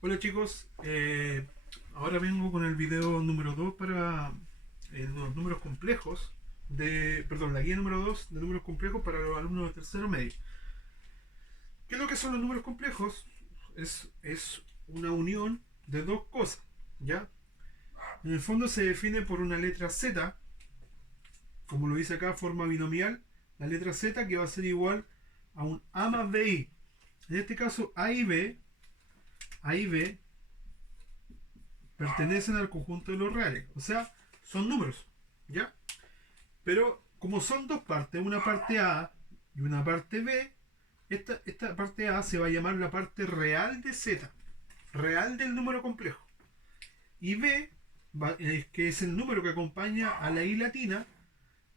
Hola chicos, ahora vengo con el video número 2 para los números complejos perdón, la guía número 2 de números complejos para los alumnos de tercero medio. ¿Qué es lo que son los números complejos? Es una unión de dos cosas, ¿ya? En el fondo se define por una letra Z, como lo dice acá, forma binomial, la letra Z que va a ser igual a un A más BI. En este caso, A y B pertenecen al conjunto de los reales, o sea, son números, ¿ya? Pero como son dos partes, una parte A y una parte B, esta parte A se va a llamar la parte real de Z, real del número complejo. Y B, que es el número que acompaña a la I latina,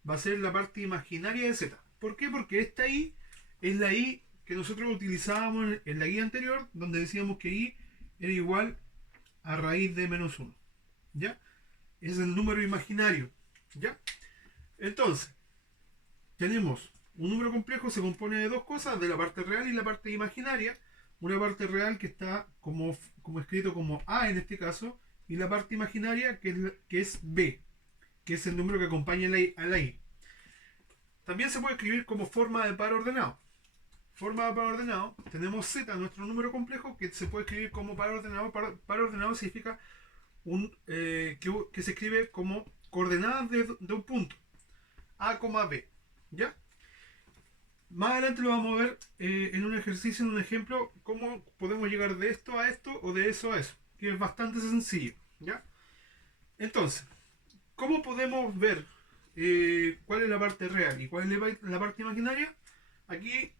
va a ser la parte imaginaria de Z. ¿Por qué? Porque esta I es la I que nosotros utilizábamos en la guía anterior, donde decíamos que I era igual a raíz de menos uno. ¿Ya? Es el número imaginario. ¿Ya? Entonces, tenemos un número complejo, se compone de dos cosas, de la parte real y la parte imaginaria. Una parte real que está como escrito como A en este caso, y la parte imaginaria que es B, que es el número que acompaña a la I. También se puede escribir como forma de par ordenado. Forma de par ordenado, tenemos Z, nuestro número complejo, que se puede escribir como par ordenado. Par ordenado significa que se escribe como coordenadas de un punto, A, B. ¿Ya? Más adelante lo vamos a ver en un ejercicio, en un ejemplo, cómo podemos llegar de esto a esto o de eso a eso, que es bastante sencillo. ¿Ya? Entonces, ¿cómo podemos ver cuál es la parte real y cuál es la parte imaginaria? Aquí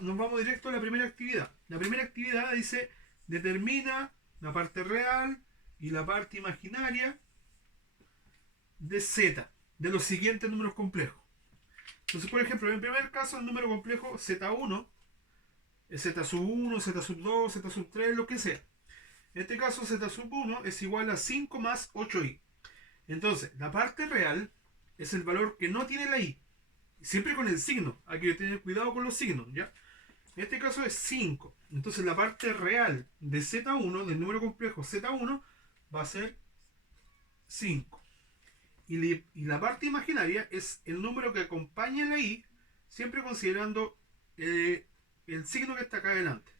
nos vamos directo a la primera actividad. La primera actividad dice: determina la parte real y la parte imaginaria de Z, de los siguientes números complejos. Entonces, por ejemplo, en el primer caso, el número complejo Z1 es Z sub 1, Z sub 2, Z sub 3, lo que sea. En este caso, Z sub 1 es igual a 5 más 8i. Entonces, la parte real es el valor que no tiene la i. Siempre con el signo. Hay que tener cuidado con los signos, ¿ya? En este caso es 5. Entonces, la parte real de Z1, del número complejo Z1, va a ser 5. Y la parte imaginaria es el número que acompaña la i, siempre considerando eh, el signo que está acá adelante.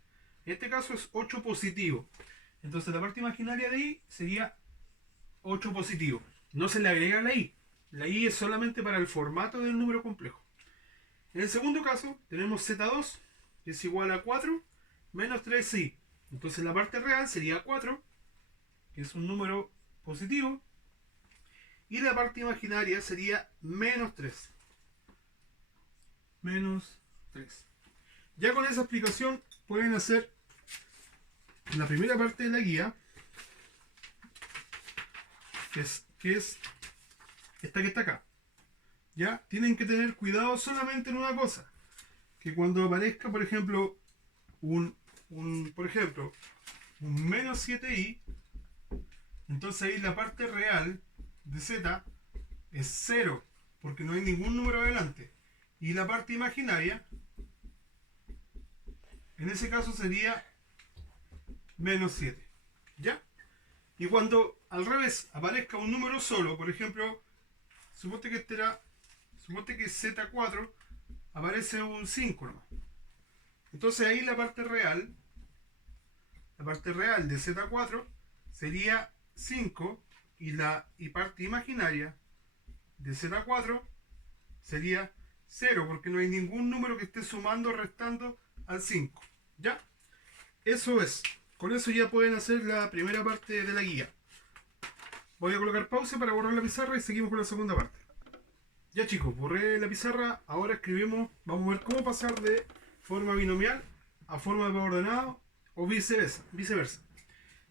En este caso es 8 positivo. Entonces, la parte imaginaria de i sería 8 positivo. No se le agrega la i. La i es solamente para el formato del número complejo. En el segundo caso, tenemos Z2, que es igual a 4 menos 3i. Entonces la parte real sería 4, que es un número positivo, y la parte imaginaria sería menos 3. Menos 3. Ya con esa explicación pueden hacer la primera parte de la guía, que es esta que está acá. Ya tienen que tener cuidado solamente en una cosa, que cuando aparezca, por ejemplo, por ejemplo, un menos 7i, entonces ahí la parte real de z es cero, porque no hay ningún número adelante. Y la parte imaginaria, en ese caso sería menos 7. ¿Ya? Y cuando al revés aparezca un número solo, por ejemplo, suponte que suponte que z4 aparece un 5 nomás. Entonces ahí la parte real de z4 sería 5, y parte imaginaria de z4 sería 0, porque no hay ningún número que esté sumando o restando al 5. ¿Ya? Eso es. Con eso ya pueden hacer la primera parte de la guía. Voy a colocar pausa para borrar la pizarra y seguimos con la segunda parte. Ya chicos, borré la pizarra, ahora escribimos, vamos a ver cómo pasar de forma binomial a forma de ordenado o viceversa.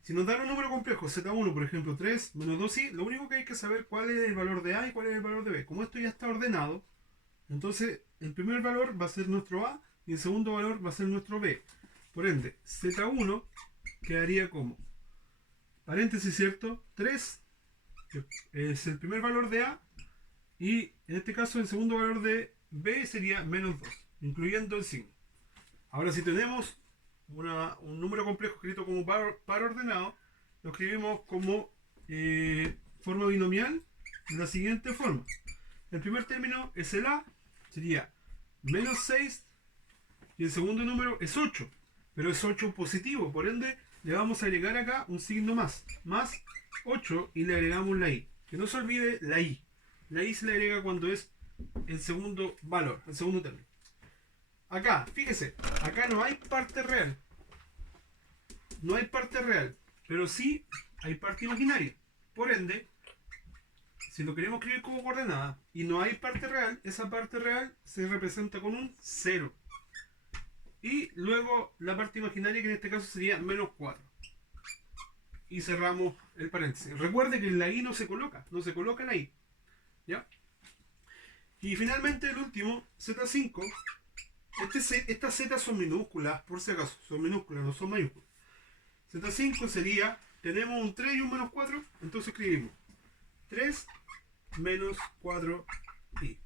Si nos dan un número complejo, Z1, por ejemplo, 3 menos 2i, lo único que hay que saber cuál es el valor de A y cuál es el valor de B. Como esto ya está ordenado, entonces el primer valor va a ser nuestro A y el segundo valor va a ser nuestro B. Por ende, Z1 quedaría como paréntesis, ¿cierto? 3 que es el primer valor de A, y en este caso el segundo valor de B sería menos 2, incluyendo el signo. Ahora si tenemos un número complejo escrito como par ordenado, lo escribimos como forma binomial de la siguiente forma. El primer término es el A, sería menos 6, y el segundo número es 8, pero es 8 positivo, por ende le vamos a agregar acá un signo más 8 y le agregamos la I. Que no se olvide la I. La I se le agrega cuando es el segundo valor, el segundo término. Acá, fíjese, acá no hay parte real. No hay parte real, pero sí hay parte imaginaria. Por ende, si lo queremos escribir como coordenada y no hay parte real, esa parte real se representa con un 0. Y luego la parte imaginaria, que en este caso sería menos 4. Y cerramos el paréntesis. Recuerde que la I no se coloca la I. ¿Ya? Y finalmente el último, Z5. Estas Z son minúsculas, por si acaso. Son minúsculas, no son mayúsculas. Z5 sería, tenemos un 3 y un menos 4, entonces escribimos 3 menos 4i.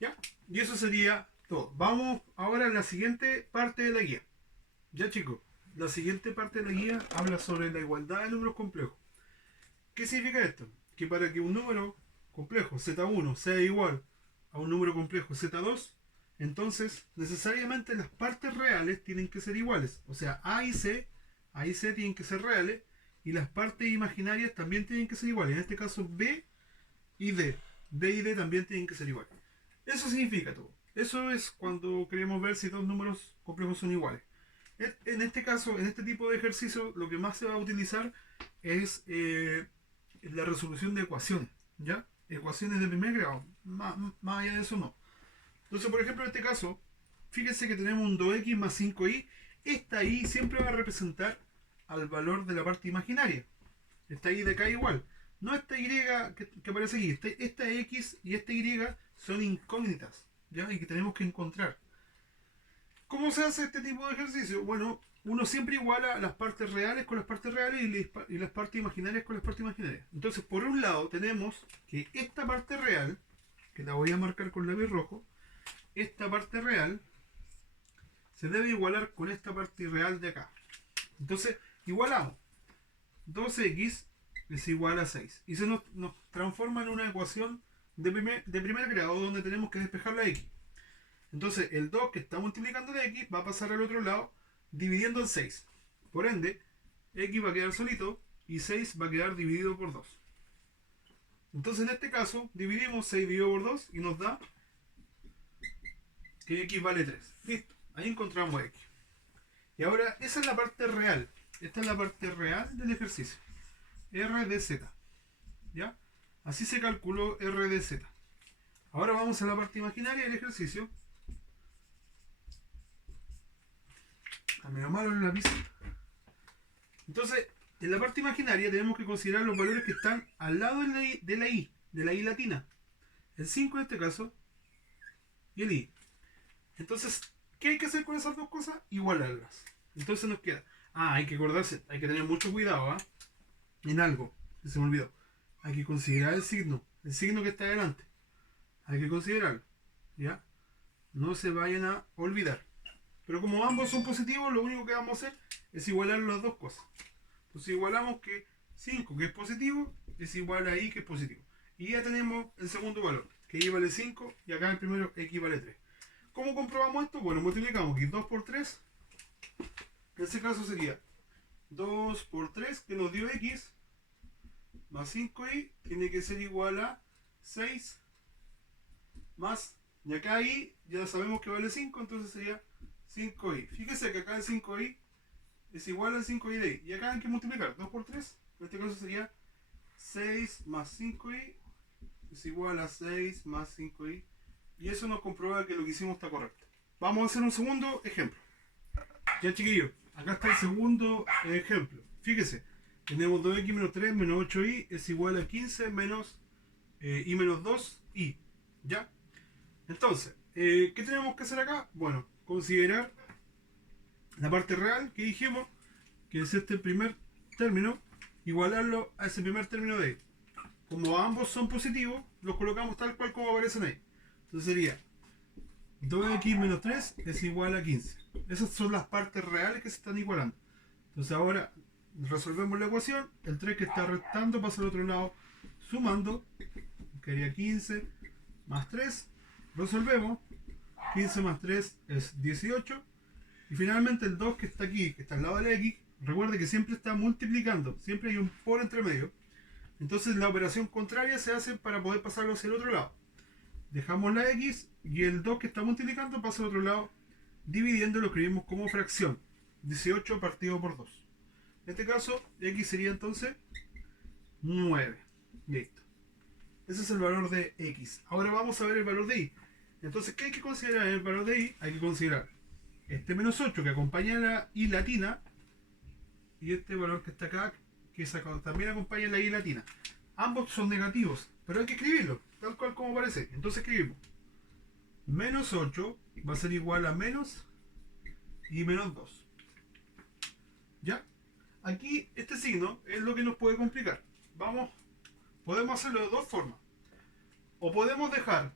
¿Ya? Y eso sería todo. Vamos ahora a la siguiente parte de la guía. Ya, chicos, la siguiente parte de la guía habla sobre la igualdad de números complejos. ¿Qué significa esto? Que para que un número complejo Z1 sea igual a un número complejo Z2, entonces necesariamente las partes reales tienen que ser iguales. O sea, A y C tienen que ser reales, y las partes imaginarias también tienen que ser iguales. En este caso B y D. B y D también tienen que ser iguales. Eso significa todo. Eso es cuando queremos ver si dos números complejos son iguales. En este caso, en este tipo de ejercicio, lo que más se va a utilizar es la resolución de ecuaciones. ¿Ya? Ecuaciones de primer grado. Más allá de eso no. Entonces, por ejemplo, en este caso, fíjense que tenemos un 2x más 5y. Esta y siempre va a representar al valor de la parte imaginaria. Esta y de acá igual. No esta y que aparece aquí. Esta x y esta y son incógnitas, ¿ya? Y que tenemos que encontrar. ¿Cómo se hace este tipo de ejercicio? Bueno, uno siempre iguala las partes reales con las partes reales y las partes imaginarias con las partes imaginarias. Entonces, por un lado, tenemos que esta parte real, que la voy a marcar con lápiz rojo, esta parte real se debe igualar con esta parte real de acá. Entonces, igualamos. 2x es igual a 6. Y se nos transforma en una ecuación de primer grado donde tenemos que despejar la x. Entonces, el 2 que está multiplicando la x va a pasar al otro lado dividiendo el 6. Por ende, x va a quedar solito y 6 va a quedar dividido por 2. Entonces, en este caso, dividimos 6 dividido por 2 y nos da que x vale 3. Listo. Ahí encontramos x. Y ahora, esa es la parte real. Esta es la parte real del ejercicio. R de z. ¿Ya? Así se calculó R de z. Ahora vamos a la parte imaginaria del ejercicio. A medio malo el lápiz. Entonces, en la parte imaginaria tenemos que considerar los valores que están al lado de la I latina. El 5 en este caso y el I. Entonces, ¿qué hay que hacer con esas dos cosas? Igualarlas. Entonces nos queda. Hay que acordarse, hay que tener mucho cuidado en algo que se me olvidó. Hay que considerar el signo que está delante. Hay que considerarlo. ¿Ya? No se vayan a olvidar. Pero como ambos son positivos, lo único que vamos a hacer es igualar las dos cosas. Entonces igualamos que 5, que es positivo, es igual a I, que es positivo. Y ya tenemos el segundo valor, que I vale 5 y acá el primero X vale 3. ¿Cómo comprobamos esto? Bueno, multiplicamos aquí 2 por 3. En ese caso sería 2 por 3, que nos dio X, más 5i, tiene que ser igual a 6 más, y acá i ya sabemos que vale 5, entonces sería 5i. Fíjese que acá el 5i es igual al 5i de i. Y acá hay que multiplicar 2 por 3, en este caso sería 6 más 5i es igual a 6 más 5i. Y eso nos comprueba que lo que hicimos está correcto. Vamos a hacer un segundo ejemplo. Ya, chiquillos, acá está el segundo ejemplo. Fíjese, tenemos 2x menos 3 menos 8i es igual a 15 menos i menos 2i. ¿Ya? Entonces, ¿qué tenemos que hacer acá? Bueno, considerar la parte real que dijimos, que es este primer término, igualarlo a ese primer término de ahí. Como ambos son positivos, los colocamos tal cual como aparecen ahí. Entonces sería 2x menos 3 es igual a 15. Esas son las partes reales que se están igualando. Entonces ahora resolvemos la ecuación. El 3 que está restando pasa al otro lado sumando. Quedaría 15 más 3. Resolvemos. 15 más 3 es 18. Y finalmente el 2 que está aquí, que está al lado de la x, recuerde que siempre está multiplicando. Siempre hay un por entre medio. Entonces la operación contraria se hace para poder pasarlo hacia el otro lado. Dejamos la x y el 2 que está multiplicando pasa al otro lado. Dividiendo lo escribimos como fracción. 18 partido por 2. En este caso, x sería entonces 9. Listo. Ese es el valor de x. Ahora vamos a ver el valor de y. Entonces, ¿qué hay que considerar en el valor de y? Hay que considerar este menos 8 que acompaña la y latina y este valor que está acá que también acompaña la y latina. Ambos son negativos, pero hay que escribirlo tal cual como aparece. Entonces escribimos menos 8 va a ser igual a menos y menos 2. ¿Ya? Aquí este signo es lo que nos puede complicar. Podemos hacerlo de dos formas. O podemos dejar,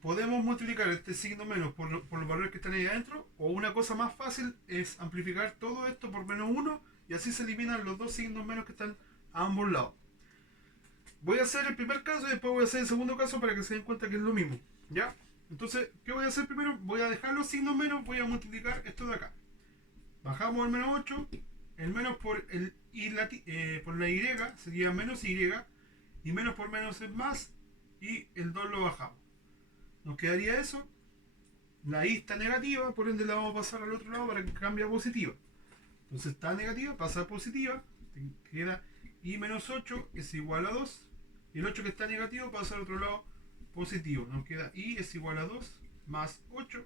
podemos multiplicar este signo menos por los valores que están ahí adentro. O una cosa más fácil es amplificar todo esto por menos 1 y así se eliminan los dos signos menos que están a ambos lados. Voy a hacer el primer caso y después voy a hacer el segundo caso para que se den cuenta que es lo mismo. ¿Ya? Entonces, ¿qué voy a hacer primero? Voy a dejar los signos menos, voy a multiplicar esto de acá. Bajamos el menos 8, el menos por por la y sería menos y, y menos por menos es más, y el 2 lo bajamos. Nos quedaría eso. La y está negativa, por ende la vamos a pasar al otro lado para que cambie a positiva. Entonces está negativa, pasa a positiva, queda y menos 8 es igual a 2, y el 8 que está negativo pasa al otro lado positivo. Nos queda y es igual a 2 más 8,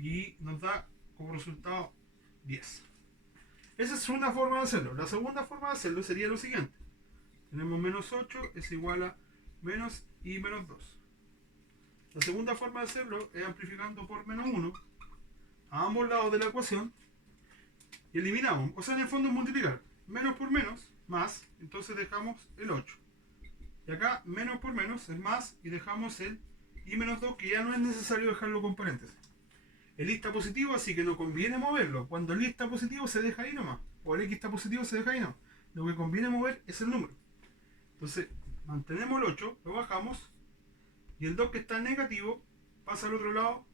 y nos da como resultado 10. Esa es una forma de hacerlo. La segunda forma de hacerlo sería lo siguiente. Tenemos menos 8 es igual a menos y menos 2. La segunda forma de hacerlo es amplificando por menos 1 a ambos lados de la ecuación y eliminamos. O sea, en el fondo es multiplicar. Menos por menos, más, entonces dejamos el 8. Y acá menos por menos es más y dejamos el y menos 2, que ya no es necesario dejarlo con paréntesis. El y está positivo, así que no conviene moverlo. Cuando el y está positivo se deja ahí nomás. O el x está positivo se deja ahí nomás. Lo que conviene mover es el número. Entonces, mantenemos el 8, lo bajamos. Y el 2 que está negativo pasa al otro lado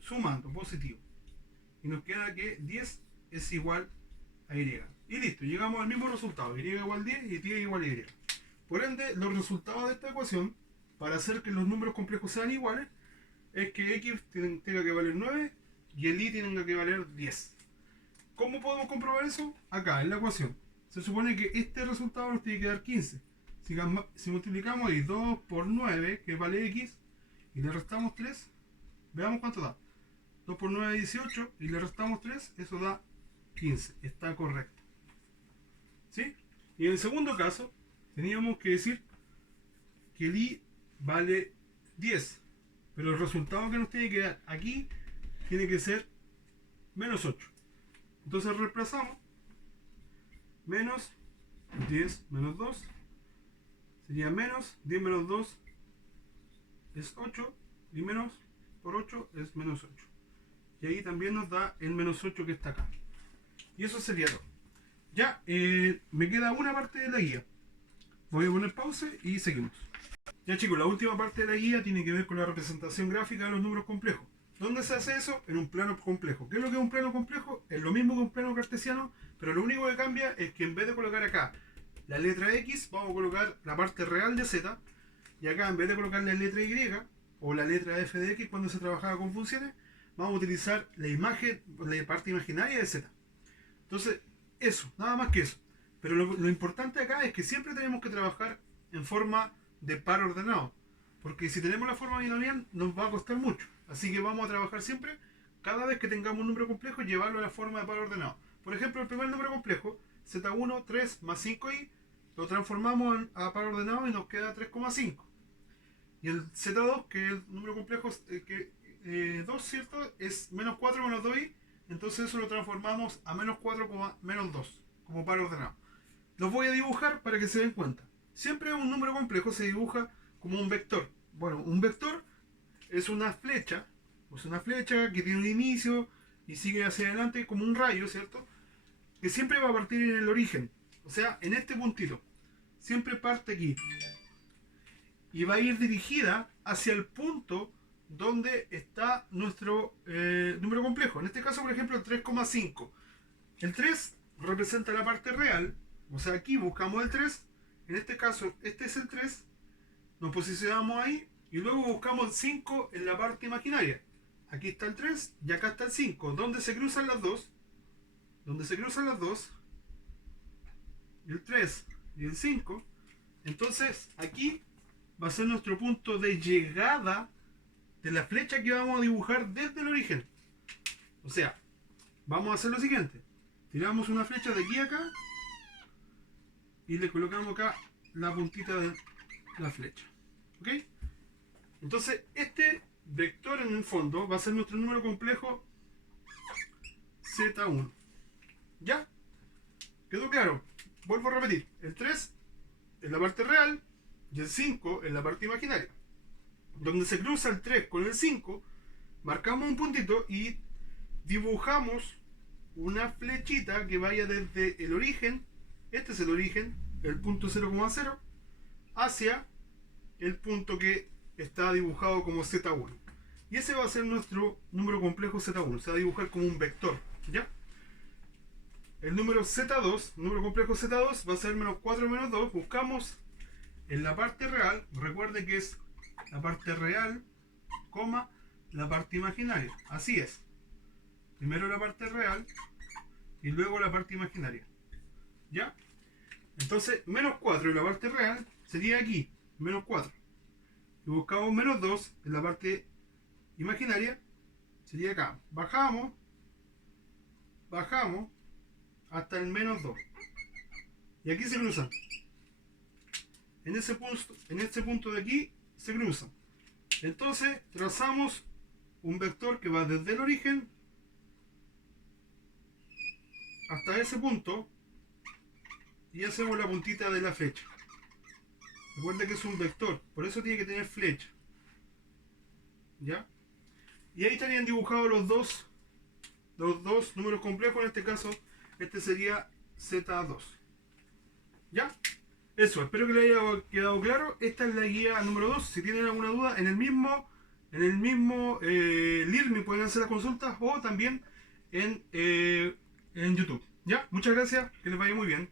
sumando, positivo. Y nos queda que 10 es igual a y. Y listo, llegamos al mismo resultado. Y igual 10 y y igual a y. Por ende, los resultados de esta ecuación, para hacer que los números complejos sean iguales, es que x tenga que valer 9 y el y tenga que valer 10. ¿Cómo podemos comprobar eso? Acá, en la ecuación. Se supone que este resultado nos tiene que dar 15. Si multiplicamos ahí 2 por 9, que vale x, y le restamos 3, veamos cuánto da. 2 por 9 es 18, y le restamos 3, eso da 15. Está correcto. ¿Sí? Y en el segundo caso, teníamos que decir que el y vale 10. Pero el resultado que nos tiene que dar aquí tiene que ser menos 8. Entonces reemplazamos. Menos 10 menos 2 sería menos 10 menos 2 es 8. Y menos por 8 es menos 8. Y ahí también nos da el menos 8 que está acá. Y eso sería todo. Ya, me queda una parte de la guía. Voy a poner pausa y seguimos. Ya chicos, la última parte de la guía tiene que ver con la representación gráfica de los números complejos. ¿Dónde se hace eso? En un plano complejo. ¿Qué es lo que es un plano complejo? Es lo mismo que un plano cartesiano, pero lo único que cambia es que en vez de colocar acá la letra X, vamos a colocar la parte real de Z, y acá en vez de colocar la letra Y o la letra F de X cuando se trabajaba con funciones, vamos a utilizar la imagen, la parte imaginaria de Z. Entonces, eso, nada más que eso. Pero lo importante acá es que siempre tenemos que trabajar en forma de par ordenado, porque si tenemos la forma binomial nos va a costar mucho. Así que vamos a trabajar siempre, cada vez que tengamos un número complejo, llevarlo a la forma de par ordenado. Por ejemplo, el primer número complejo, Z1, 3 más 5i, lo transformamos a par ordenado y nos queda 3,5. Y el Z2, que es el número complejo 2, ¿cierto? Es menos 4 menos 2i, entonces eso lo transformamos a menos 4, menos 2, como par ordenado. Los voy a dibujar para que se den cuenta. Siempre un número complejo se dibuja como un vector. bueno, un vector es una flecha, que tiene un inicio y sigue hacia adelante como un rayo, ¿cierto? Que siempre va a partir en el origen, o sea, en este puntito. Siempre parte aquí y va a ir dirigida hacia el punto donde está nuestro número complejo. En este caso, por ejemplo, el 3,5. El 3 representa la parte real, o sea, aquí buscamos el 3. En este caso, este es el 3. Nos posicionamos ahí y luego buscamos el 5 en la parte imaginaria. Aquí está el 3 y acá está el 5. ¿Dónde se cruzan las dos? Donde se cruzan las dos, el 3 y el 5. Entonces, aquí va a ser nuestro punto de llegada de la flecha que vamos a dibujar desde el origen. O sea, vamos a hacer lo siguiente. Tiramos una flecha de aquí a acá y le colocamos acá la puntita de la flecha. ¿Ok? Entonces, este vector en el fondo va a ser nuestro número complejo Z1. ¿Ya? ¿Quedó claro? Vuelvo a repetir. El 3 en la parte real y el 5 en la parte imaginaria. Donde se cruza el 3 con el 5, marcamos un puntito y dibujamos una flechita que vaya desde el origen, este es el origen, el punto 0,0, hacia el punto que está dibujado como Z1. Y ese va a ser nuestro número complejo Z1, se va a dibujar como un vector, ¿ya? El número Z2, número complejo Z2, va a ser menos 4 menos 2. Buscamos en la parte real, recuerde que es la parte real, coma, la parte imaginaria. Así es. Primero la parte real y luego la parte imaginaria. ¿Ya? Entonces, menos 4 en la parte real sería aquí, menos 4. Y buscamos menos 2 en la parte imaginaria, sería acá. Bajamos hasta el menos 2. Y aquí se cruzan. En este punto de aquí se cruzan. Entonces trazamos un vector que va desde el origen hasta ese punto y hacemos la puntita de la flecha. Recuerda que es un vector, por eso tiene que tener flecha. ¿Ya? Y ahí estarían dibujados los dos números complejos. En este caso, este sería Z2. ¿Ya? Eso, espero que les haya quedado claro. Esta es la guía número 2. Si tienen alguna duda, en el mismo LIRMI pueden hacer las consultas o también en YouTube. ¿Ya? Muchas gracias, que les vaya muy bien.